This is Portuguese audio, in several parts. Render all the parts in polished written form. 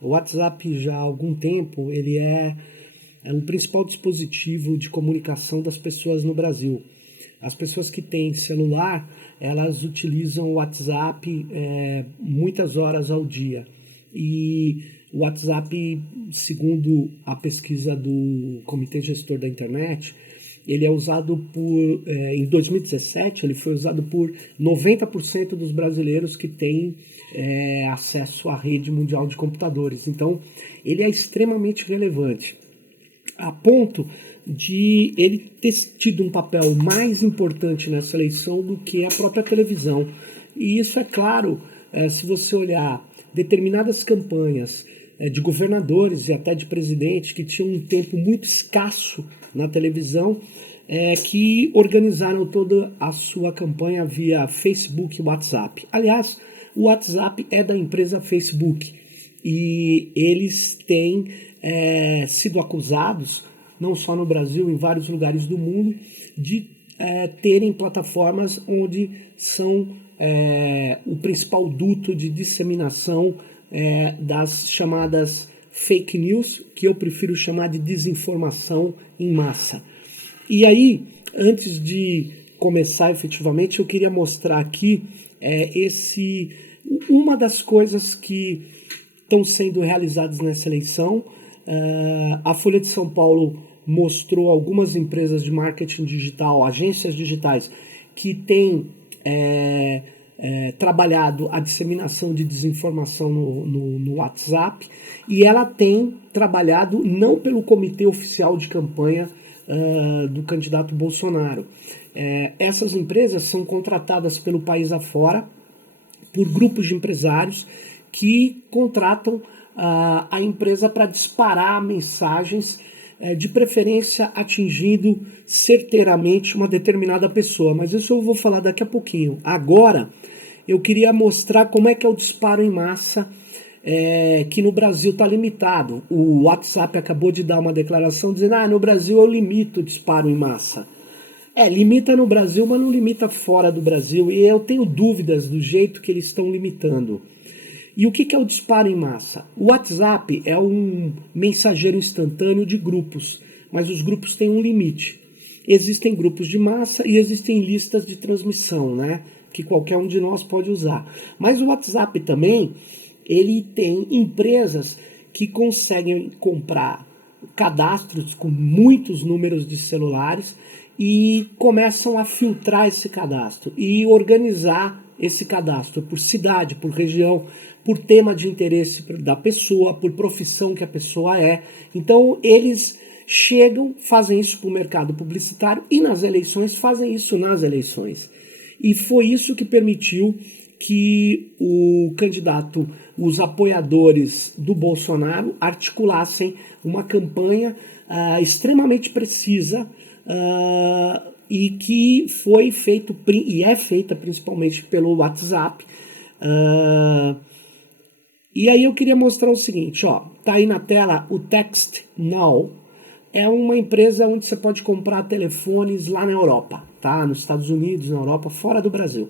O WhatsApp já há algum tempo ele é o principal dispositivo de comunicação das pessoas no Brasil. As pessoas que têm celular, elas utilizam o WhatsApp muitas horas ao dia. E o WhatsApp, segundo a pesquisa do Comitê Gestor da Internet, ele é usado em 2017, ele foi usado por 90% dos brasileiros que têm acesso à rede mundial de computadores. Então, ele é extremamente relevante, a ponto de ele ter tido um papel mais importante nessa eleição do que a própria televisão. E isso é claro, se você olhar determinadas campanhas de governadores e até de presidentes que tinham um tempo muito escasso na televisão, que organizaram toda a sua campanha via Facebook e WhatsApp. Aliás, o WhatsApp é da empresa Facebook e eles têm sido acusados, não só no Brasil, em vários lugares do mundo, de terem plataformas onde são o principal duto de disseminação das chamadas fake news, que eu prefiro chamar de desinformação em massa. E aí, antes de começar efetivamente, eu queria mostrar aqui uma das coisas que estão sendo realizadas nessa eleição. A Folha de São Paulo mostrou algumas empresas de marketing digital, agências digitais, que têm trabalhado a disseminação de desinformação no WhatsApp, e ela tem trabalhado não pelo comitê oficial de campanha do candidato Bolsonaro. Essas empresas são contratadas pelo país afora por grupos de empresários que contratam a empresa para disparar mensagens, de preferência atingindo certeiramente uma determinada pessoa. Mas isso eu vou falar daqui a pouquinho. Agora, eu queria mostrar como é que é o disparo em massa, que no Brasil está limitado. O WhatsApp acabou de dar uma declaração dizendo no Brasil eu limito o disparo em massa. Limita no Brasil, mas não limita fora do Brasil. E eu tenho dúvidas do jeito que eles estão limitando. E o que é o disparo em massa? O WhatsApp é um mensageiro instantâneo de grupos, mas os grupos têm um limite. Existem grupos de massa e existem listas de transmissão, né? Que qualquer um de nós pode usar. Mas o WhatsApp também, ele tem empresas que conseguem comprar cadastros com muitos números de celulares e começam a filtrar esse cadastro e organizar esse cadastro por cidade, por região, por tema de interesse da pessoa, por profissão que a pessoa é. Então eles chegam, fazem isso para o mercado publicitário e nas eleições fazem isso nas eleições. E foi isso que permitiu que o candidato, os apoiadores do Bolsonaro articulassem uma campanha extremamente precisa e que foi feito e é feita principalmente pelo WhatsApp. E aí eu queria mostrar o seguinte, tá aí na tela o Text Now. É uma empresa onde você pode comprar telefones lá na Europa, tá? Nos Estados Unidos, na Europa, fora do Brasil.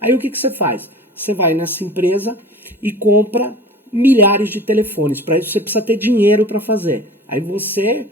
Aí o que você faz? Você vai nessa empresa e compra milhares de telefones. Para isso você precisa ter dinheiro para fazer. Aí você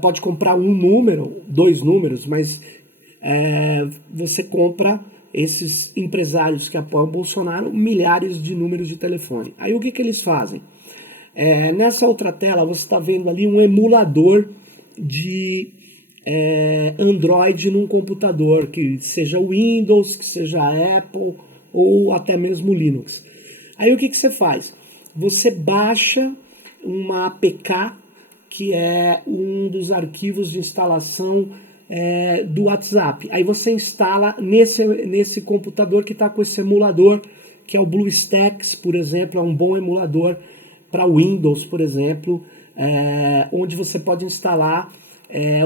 pode comprar um número, 2 números, mas você compra, esses empresários que apoiam o Bolsonaro, milhares de números de telefone. Aí o que eles fazem? Nessa outra tela você está vendo ali um emulador de Android num computador, que seja Windows, que seja Apple ou até mesmo Linux. Aí o que você faz? Você baixa uma APK, que é um dos arquivos de instalação do WhatsApp. Aí você instala nesse computador que está com esse emulador, que é o BlueStacks, por exemplo, é um bom emulador para Windows, por exemplo, onde você pode instalar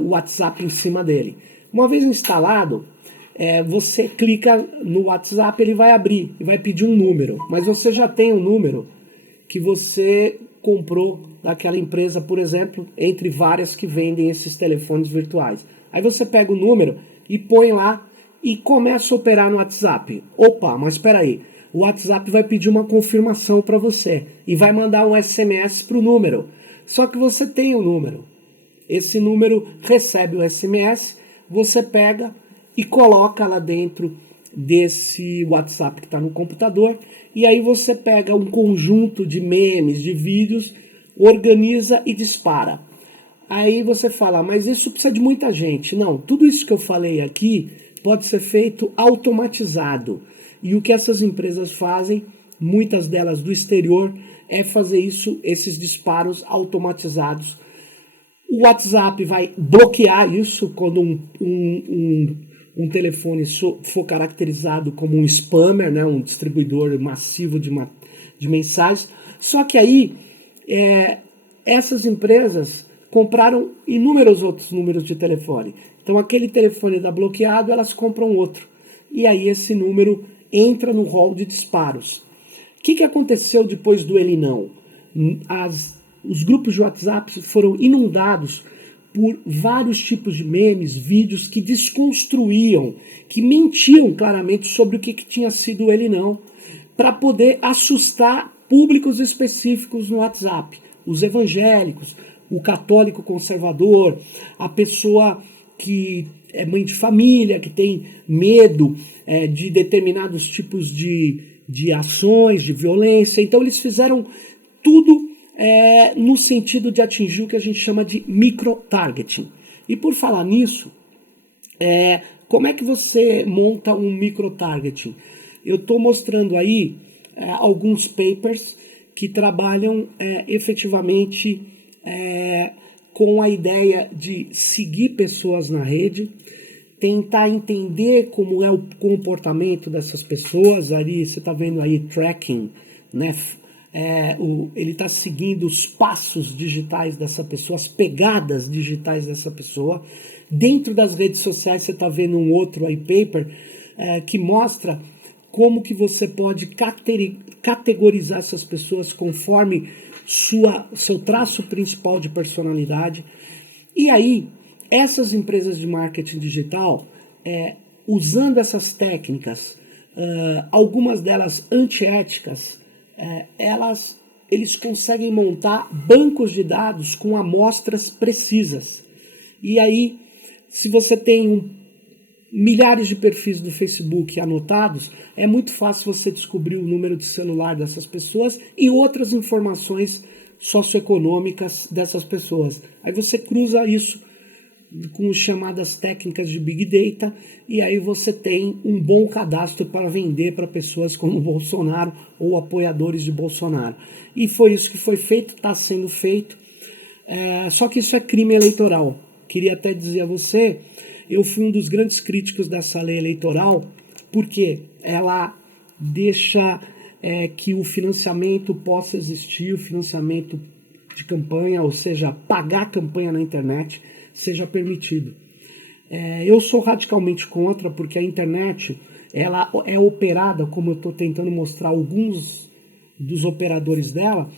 o WhatsApp em cima dele. Uma vez instalado, você clica no WhatsApp, ele vai abrir e vai pedir um número, mas você já tem um número que você comprou daquela empresa, por exemplo, entre várias que vendem esses telefones virtuais. Aí você pega o número e põe lá e começa a operar no WhatsApp. Opa, mas espera aí, o WhatsApp vai pedir uma confirmação para você e vai mandar um SMS para o número. Só que você tem o número. Esse número recebe o SMS, você pega e coloca lá dentro desse WhatsApp que está no computador, e aí você pega um conjunto de memes, de vídeos, organiza e dispara. Aí você fala, mas isso precisa de muita gente. Não, tudo isso que eu falei aqui pode ser feito automatizado. E o que essas empresas fazem, muitas delas do exterior, é fazer isso, esses disparos automatizados. O WhatsApp vai bloquear isso quando um telefone for caracterizado como um spammer, né, um distribuidor massivo de mensagens. Só que aí, essas empresas compraram inúmeros outros números de telefone. Então aquele telefone está bloqueado, elas compram outro. E aí esse número entra no rol de disparos. O que aconteceu depois do Ele Não? Os grupos de WhatsApp foram inundados por vários tipos de memes, vídeos que desconstruíam, que mentiam claramente sobre o que tinha sido o Ele Não, para poder assustar públicos específicos no WhatsApp. Os evangélicos, o católico conservador, a pessoa que é mãe de família, que tem medo de determinados tipos de ações, de violência. Então eles fizeram tudo no sentido de atingir o que a gente chama de micro-targeting. E por falar nisso, como é que você monta um micro-targeting? Eu estou mostrando aí alguns papers que trabalham efetivamente com a ideia de seguir pessoas na rede, tentar entender como é o comportamento dessas pessoas. Ali você está vendo aí tracking, né? Ele está seguindo os passos digitais dessa pessoa, as pegadas digitais dessa pessoa. Dentro das redes sociais você está vendo um outro aí paper que mostra como que você pode categorizar essas pessoas conforme seu traço principal de personalidade. E aí, essas empresas de marketing digital, usando essas técnicas, algumas delas antiéticas, eles conseguem montar bancos de dados com amostras precisas. E aí, se você tem milhares de perfis do Facebook anotados, é muito fácil você descobrir o número de celular dessas pessoas e outras informações socioeconômicas dessas pessoas. Aí você cruza isso com chamadas técnicas de Big Data e aí você tem um bom cadastro para vender para pessoas como Bolsonaro ou apoiadores de Bolsonaro. E foi isso que foi feito, está sendo feito. Só que isso é crime eleitoral. Queria até dizer a você, eu fui um dos grandes críticos dessa lei eleitoral, porque ela deixa que o financiamento possa existir, o financiamento de campanha, ou seja, pagar campanha na internet, seja permitido. Eu sou radicalmente contra, porque a internet ela é operada, como eu estou tentando mostrar alguns dos operadores dela,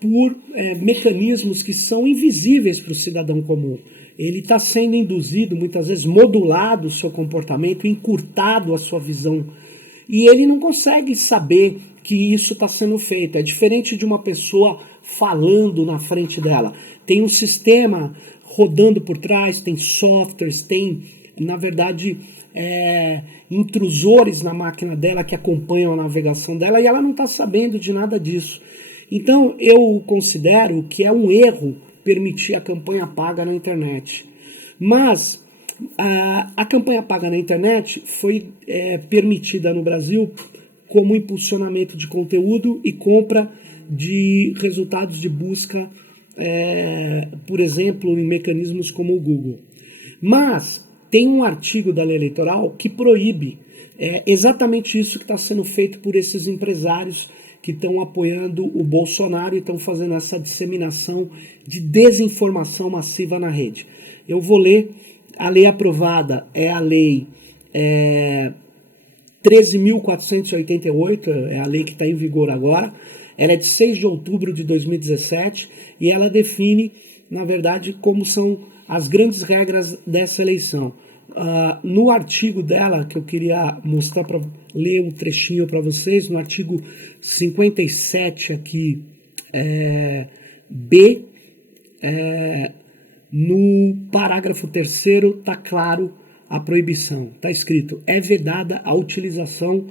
por mecanismos que são invisíveis para o cidadão comum. Ele está sendo induzido, muitas vezes modulado o seu comportamento, encurtado a sua visão, e ele não consegue saber que isso está sendo feito. É diferente de uma pessoa falando na frente dela. Tem um sistema rodando por trás, tem softwares, tem, na verdade, intrusores na máquina dela que acompanham a navegação dela, e ela não está sabendo de nada disso. Então, eu considero que é um erro permitir a campanha paga na internet. Mas a campanha paga na internet foi permitida no Brasil como impulsionamento de conteúdo e compra de resultados de busca, por exemplo, em mecanismos como o Google. Mas tem um artigo da lei eleitoral que proíbe exatamente isso que está sendo feito por esses empresários que estão apoiando o Bolsonaro e estão fazendo essa disseminação de desinformação massiva na rede. Eu vou ler, a lei aprovada é a lei 13.488, é a lei que está em vigor agora. Ela é de 6 de outubro de 2017 e ela define, na verdade, como são as grandes regras dessa eleição. No artigo dela, que eu queria mostrar, para ler um trechinho para vocês, no artigo 57 aqui, B, no parágrafo 3º está claro a proibição. Está escrito: é vedada a utilização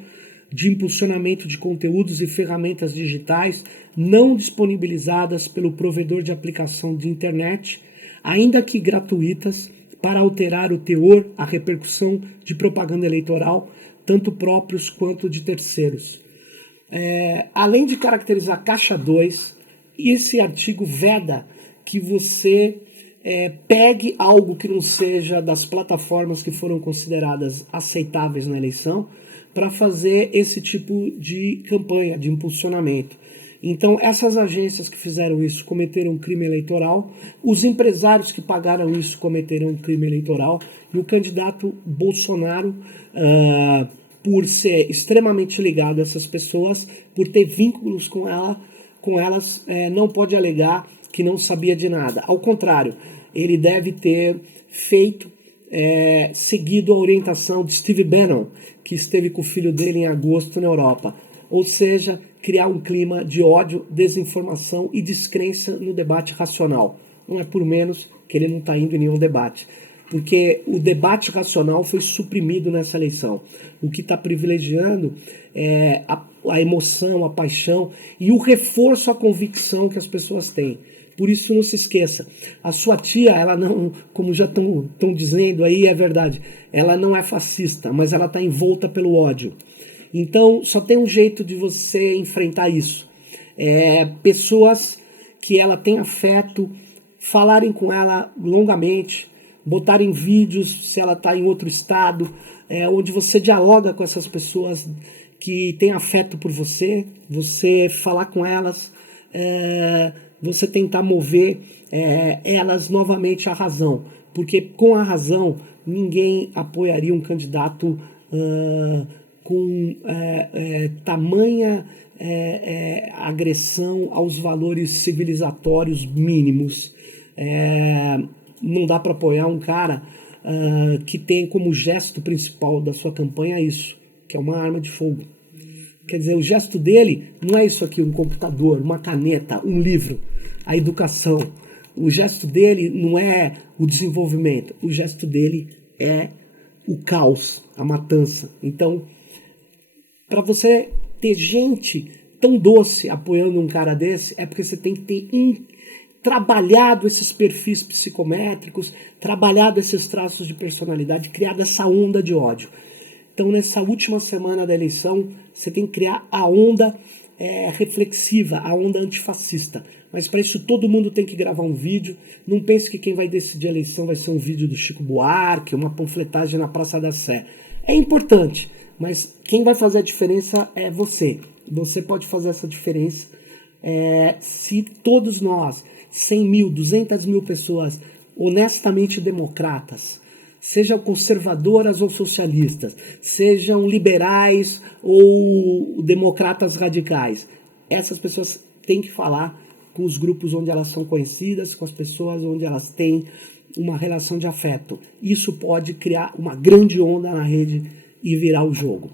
de impulsionamento de conteúdos e ferramentas digitais não disponibilizadas pelo provedor de aplicação de internet, ainda que gratuitas, para alterar o teor, a repercussão de propaganda eleitoral, tanto próprios quanto de terceiros. Além de caracterizar caixa 2, esse artigo veda que você pegue algo que não seja das plataformas que foram consideradas aceitáveis na eleição para fazer esse tipo de campanha, de impulsionamento. Então, essas agências que fizeram isso cometeram um crime eleitoral, os empresários que pagaram isso cometeram um crime eleitoral, e o candidato Bolsonaro, por ser extremamente ligado a essas pessoas, por ter vínculos com elas, não pode alegar que não sabia de nada. Ao contrário, ele deve ter seguido a orientação de Steve Bannon, que esteve com o filho dele em agosto na Europa. Ou seja, criar um clima de ódio, desinformação e descrença no debate racional. Não é por menos que ele não está indo em nenhum debate. Porque o debate racional foi suprimido nessa eleição. O que está privilegiando é a emoção, a paixão e o reforço à convicção que as pessoas têm. Por isso, não se esqueça, a sua tia, ela não, como já estão dizendo aí, é verdade, ela não é fascista, mas ela está envolta pelo ódio. Então, só tem um jeito de você enfrentar isso. Pessoas que ela tem afeto, falarem com ela longamente, botarem vídeos se ela está em outro estado, onde você dialoga com essas pessoas que têm afeto por você falar com elas, você tentar mover elas novamente à razão. Porque com a razão, ninguém apoiaria um candidato com tamanha agressão aos valores civilizatórios mínimos. Não dá para apoiar um cara que tem como gesto principal da sua campanha isso, que é uma arma de fogo. Quer dizer, o gesto dele não é isso aqui, um computador, uma caneta, um livro, a educação. O gesto dele não é o desenvolvimento, o gesto dele é o caos, a matança. Então, para você ter gente tão doce apoiando um cara desse, é porque você tem que ter trabalhado esses perfis psicométricos, trabalhado esses traços de personalidade, criado essa onda de ódio. Então, nessa última semana da eleição, você tem que criar a onda reflexiva, a onda antifascista. Mas para isso todo mundo tem que gravar um vídeo. Não pense que quem vai decidir a eleição vai ser um vídeo do Chico Buarque, uma panfletagem na Praça da Sé. É importante, mas quem vai fazer a diferença é você. Você pode fazer essa diferença se todos nós, 100 mil, 200 mil pessoas honestamente democratas, sejam conservadoras ou socialistas, sejam liberais ou democratas radicais, essas pessoas têm que falar com os grupos onde elas são conhecidas, com as pessoas onde elas têm uma relação de afeto. Isso pode criar uma grande onda na rede e virar o jogo.